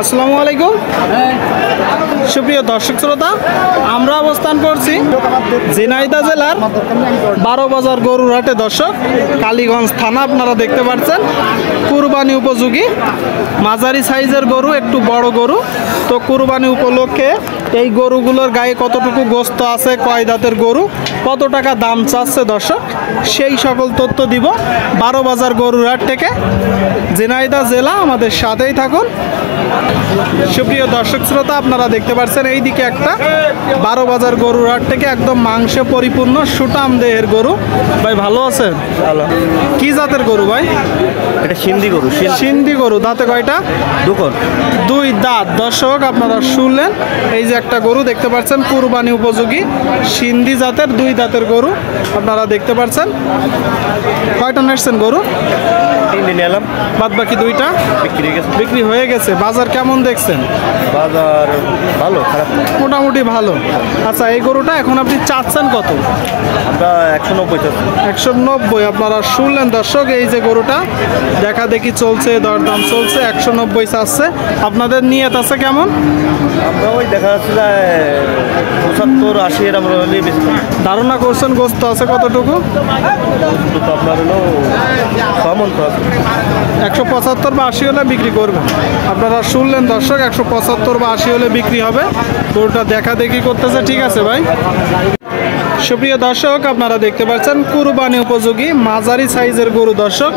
আসসালামু আলাইকুম সুপ্রিয় দর্শক শ্রোতা, আমরা অবস্থান করছি ঝিনাইদহ জেলার 12 বাজার গরুর হাটে। দর্শক, কালীগঞ্জ থানা আপনারা দেখতে পাচ্ছেন। কুরবানি উপযোগী মাঝারি সাইজের গরু, একটু বড় গরু। তো কুরবানি উপলক্ষে এই গরুগুলোর গায়ে কতটুকু গোস্ত আছে, কয় দাঁতের গরু, কত টাকা দাম চাচ্ছে দর্শক, সেই সকল তথ্য দিব 12 বাজার গরুর হাট থেকে, ঝিনাইদহ জেলা। আমাদের সাথেই থাকুন। সুপ্রিয় দর্শক শ্রোতা, আপনারা দেখতে পাচ্ছেন এইদিকে একটা 12 বাজার গরুর হাট থেকে একদম মাংসে পরিপূর্ণ সুটাম দেহের গরু। ভাই ভালো আছেন? ভালো। কি জাতের গরু ভাই? এটা সিন্ধি গরু। সিন্ধি গরু। দাঁতে কয়টা? দুই দাঁত। দর্শক, আপনারা শুনলেন, এই যে একটা গরু দেখতে পাচ্ছেন কুরবানি উপযোগী সিন্ধি জাতের 2 দাঁতের গরু আপনারা দেখতে পাচ্ছেন। কয়টা নেসছেন গরু? 3 দিন এলাম, বাদ বাকি 2টা বিক্রি হয়ে গেছে। বাজার কেমন দেখছেন? বাজার ভালো, খারাপ না, মোটামুটি ভালো। আচ্ছা, এই গরুটা এখন আপনি চাচ্ছেন কত? আমরা 190 190। আপনারা শুনলেন দর্শক, এই যে গরুটা দেখা দেখি চলছে, দরদাম চলছে, 190 চাচ্ছে। আপনাদের নিয়ত আছে কেমন? আমরা ওই দেখা যাচ্ছে যে 75-80 এর আমরা হলে বেশি। ধারণা করছেন গোস্ত আছে কতটুকু? তো আপনার হলো কমন তো 175 বা 80 হলে বিক্রি করবেন। আপনারা শুনলেন দর্শক, 175 বা 80 হলে বিক্রি হবে। গরুটা দেখা দেখি করতেছে। ঠিক আছে ভাই। সুপ্রিয় দর্শক, আপনারা দেখতে পাচ্ছেন কুরবানি উপযোগী মাঝারি সাইজের গরু। দর্শক,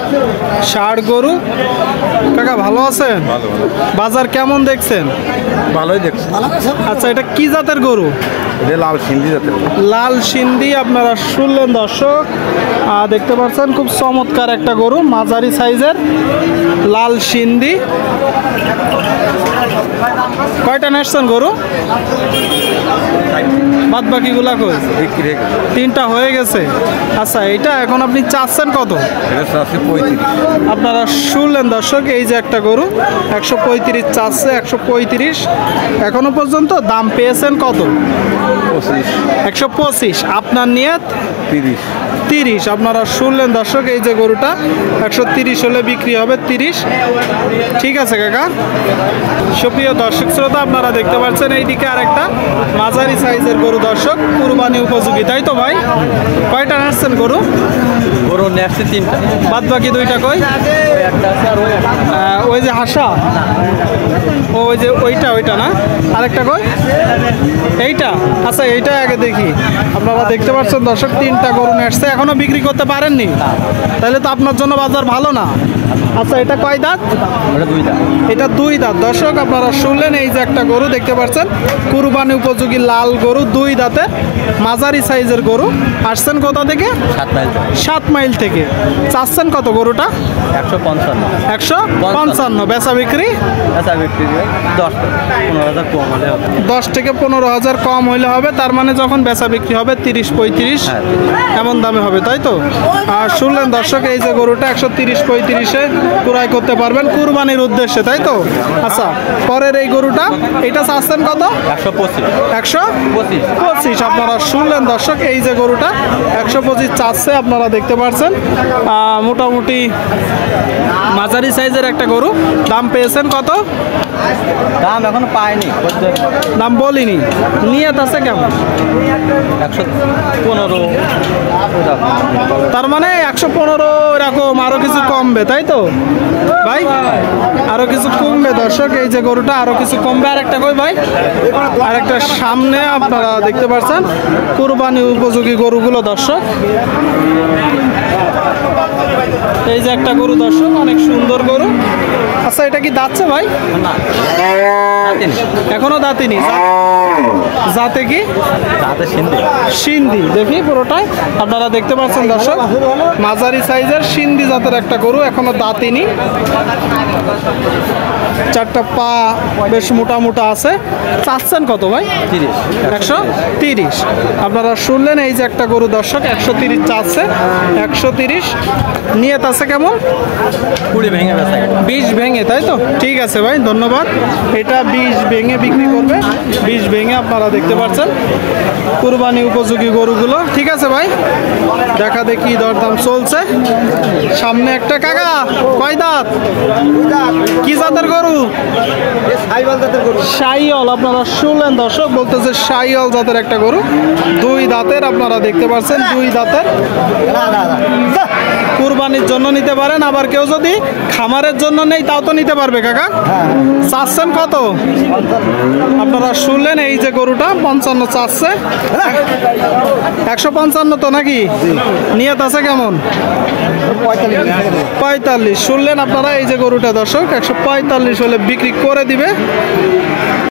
ষাঁড় গরু। কাকা ভালো আছেন? বাজার কেমন দেখছেন? ভালোই দেখছি। আচ্ছা, এটা কি জাতের গরু? লাল সিন্ধি জাতের। লাল সিন্ধি। আপনারা শুনলেন দর্শক, দেখতে পাচ্ছেন খুব চমৎকার একটা গরু, মাঝারি সাইজের লাল সিন্ধি। কয়টা নেসছেন গরু? বাদ বাকিগুলা কই? 3টা হয়ে গেছে। আচ্ছা, এটা এখন আপনি চাচ্ছেন কত? আপনারা শুনলেন দর্শক, এই যে একটা গরু 135 চাচ্ছে। 135। এখনো পর্যন্ত দাম পেয়েছেন কত? 125। আপনার নিয়ত 30। আপনারা শুনলেন দর্শক, এই যে গরুটা 130 হলে বিক্রি হবে। 30। ঠিক আছে কাকা। সুপ্রিয় দর্শক শ্রোতা, আপনারা দেখতে পাচ্ছেন এইদিকে আর একটা মাঝারি সাইজের গরু। দর্শক, কুরবানি উপযোগী, তাই তো ভাই? কয়টা নাচছেন গরু? গরু নেসছে 3টা, বাদ বাকি 2টা কই? ওই যে হাসা, ওই যে ওইটা না, আরেকটা কই? এইটা। আচ্ছা, এইটা আগে দেখি। আপনারা দেখতে পাচ্ছেন দর্শক, 3টা গরু নেসছে, এখনো বিক্রি করতে পারেননি। তাহলে তো আপনার জন্য বাজার ভালো না। আচ্ছা, এটা কয় দাঁত? এটা 2 দাঁত। দর্শক, আপনারা শুনলেন, এই যে একটা গরু দেখতে পাচ্ছেন কুরবানি উপযোগী লাল গরু, 2 দাঁতে মাঝারি সাইজের গরু। আসছেন কোথা থেকে? 7 মাইল থেকে। চাচ্ছেন কত গরুটা? 155। বেচা বিক্রি 10 থেকে 15,000 কম হইলে হবে। তার মানে যখন বেচা বিক্রি হবে 30-35 এমন দামে হবে, তাই তো? আর শুনলেন দর্শক, এই যে গরুটা 130-35-এ ক্রয় করতে পারবেন কুরবানির উদ্দেশ্যে, তাই তো? আচ্ছা, পরের এই গরুটা, এটা চাচ্ছেন কত? 125। আপনারা শুনলেন দর্শক, এই যে গরুটা 125 চাচ্ছে। আপনারা দেখতে পাচ্ছেন মোটামুটি মাঝারি সাইজের একটা গরু। দাম পেয়েছেন কত? দাম এখনো পাইনি, দাম বলিনি। নিয়ত আছে কেমন? 115। তার মানে 115 এরকম, আরো কিছু কমবে, তাই তো ভাই? আরো কিছু কমবে দর্শক, এই যে গরুটা আরো কিছু কমবে। আরেকটা কই ভাই? আরেকটা সামনে। আপনারা দেখতে পাচ্ছেন কুরবানি উপযোগী গরুগুলো দর্শক। এই যে একটা গরু দর্শক, অনেক সুন্দর গরু। আচ্ছা, এটা কি দাঁতছে ভাই? এখনো দাঁতিনি। জাতে কি? সিন্ধি। দেখি পুরোটাই। আপনারা দেখতে পাচ্ছেন দর্শক, মাঝারি সাইজের সিন্ধি জাতের একটা গরু, এখনো দাঁতিনি। 4টা পা বেশ মোটা আছে। চাচ্ছেন কত ভাই? 130। আপনারা শুনলেন, এই যে একটা গরু দর্শক 130 চাচ্ছে। 130। নিয়ত আছে কেমন? 20 ভেঙে, তাই তো? ঠিক আছে ভাই, ধন্যবাদ। এটা 20 ভেঙে বিক্রি করবে। 20 ভেঙে আপনারা দেখতে পাচ্ছেন কুরবানি উপযোগী গরুগুলো। ঠিক আছে ভাই, দেখা দেখি দরদাম চলছে। সামনে একটা কাকা, কয় দাঁত? কি জাতের গরু? সাইবাল জাতের গরু। শাইওয়াল আপনারা শুনলেন দর্শক, বলতেছে শাইওয়াল জাতের একটা গরু, 2 দাঁতের আপনারা দেখতে পাচ্ছেন, 2 দাঁতের। কুরবানির জন্য নিতে পারেন, আবার কেউ যদি খামারের জন্য নেই তাও তো নিতে পারবে কাকা। চাচ্ছেন কত? আপনারা শুনলেন এই যে গরুটা 55 চাচ্ছে। 155 তো নাকি? নিয়ত আছে কেমন? 45। শুনলেন আপনারা এই যে গরুটা দর্শক 145 হলে বিক্রি করে দিবে।